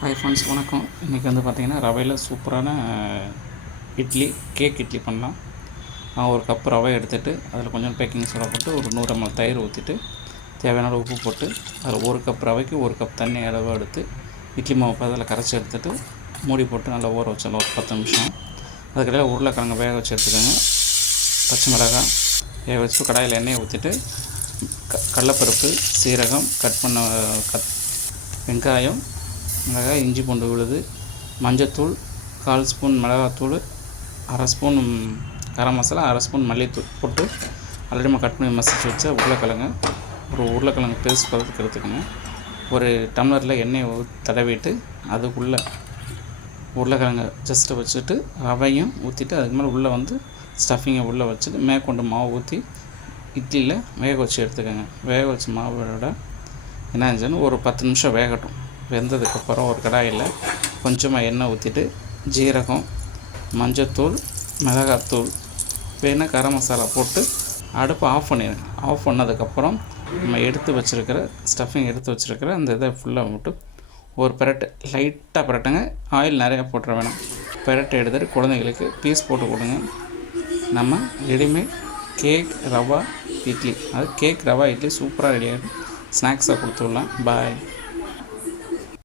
Hi friends, வணக்கம். இன்றைக்கி வந்து பார்த்திங்கன்னா ரவையில் சூப்பரான இட்லி, கேக் இட்லி பண்ணலாம். நான் ஒரு கப் ரவை எடுத்துகிட்டு அதில் கொஞ்சம் பேக்கிங் சோடா போட்டு ஒரு 100 ml தயிர் ஊற்றிட்டு தேவையான உப்பு போட்டு அதில் ஒரு கப் ரவைக்கு ஒரு கப் தண்ணி அளவு எடுத்து இட்லி மாவு அதில் கரைச்சி எடுத்துகிட்டு மூடி போட்டு நல்லா ஊற வச்சிடலாம் ஒரு 10 நிமிஷம். அதுக்கடையில் உருளைக்கிழங்கு வேக வச்சு எடுத்துக்கோங்க. பச்சை மிளகாய் வேக வச்சு கடாயில் எண்ணெயை ஊற்றிட்டு கடலைப்பருப்பு, சீரகம், கட் பண்ண வெங்காயம், மிளகாய், இஞ்சி பூண்டு விழுது, மஞ்சத்தூள், 1/4 ஸ்பூன் மிளகாத்தூள், 1/2 ஸ்பூன் கரம் மசாலா, 1/2 ஸ்பூன் மல்லித்தூள் போட்டு ஆல்ரெடி நம்ம கட் பண்ணி மசிச்சு வச்ச உருளைக்கிழங்கு பேஸ்ட் பதத்துக்கு எடுத்துக்கோங்க. ஒரு டம்ளரில் எண்ணெயை தடவிட்டு அதுக்குள்ளே உருளைக்கிழங்கு ஜஸ்ட்டு வச்சுட்டு ரவையும் ஊற்றிட்டு அதுக்கு மேலே உள்ளே வந்து ஸ்டஃபிங்கை உள்ளே வச்சுட்டு மேற்கொண்டு மாவு ஊற்றி இட்லியில் வேக வச்சு எடுத்துக்கோங்க. வேக வச்ச மாவோட என்ன செஞ்சாலும் ஒரு 10 நிமிஷம் வேகட்டும். வெந்ததுக்கப்புறம் ஒரு கடாயில் கொஞ்சமாக எண்ணெய் ஊற்றிட்டு ஜீரகம், மஞ்சத்தூள், மிளகாத்தூள், வேணால் கரம் மசாலா போட்டு அடுப்பை ஆஃப் பண்ணிடுங்க. ஆஃப் பண்ணதுக்கப்புறம் நம்ம எடுத்து வச்சுருக்கிற ஸ்டஃபிங் அந்த இதை ஃபுல்லாக விட்டு ஒரு பிரட்டு லைட்டாக பிரட்டுங்க. ஆயில் நிறையா போட்டுற வேணாம். பிரட்டை எடுத்துகிட்டு குழந்தைங்களுக்கு பீஸ் போட்டு கொடுங்க. நம்ம ரெடிமேட் கேக் ரவா இட்லி, அது கேக் ரவா இட்லி சூப்பராக ரெடி ஆகிடும். ஸ்நாக்ஸாக கொடுத்துடலாம். பாய்.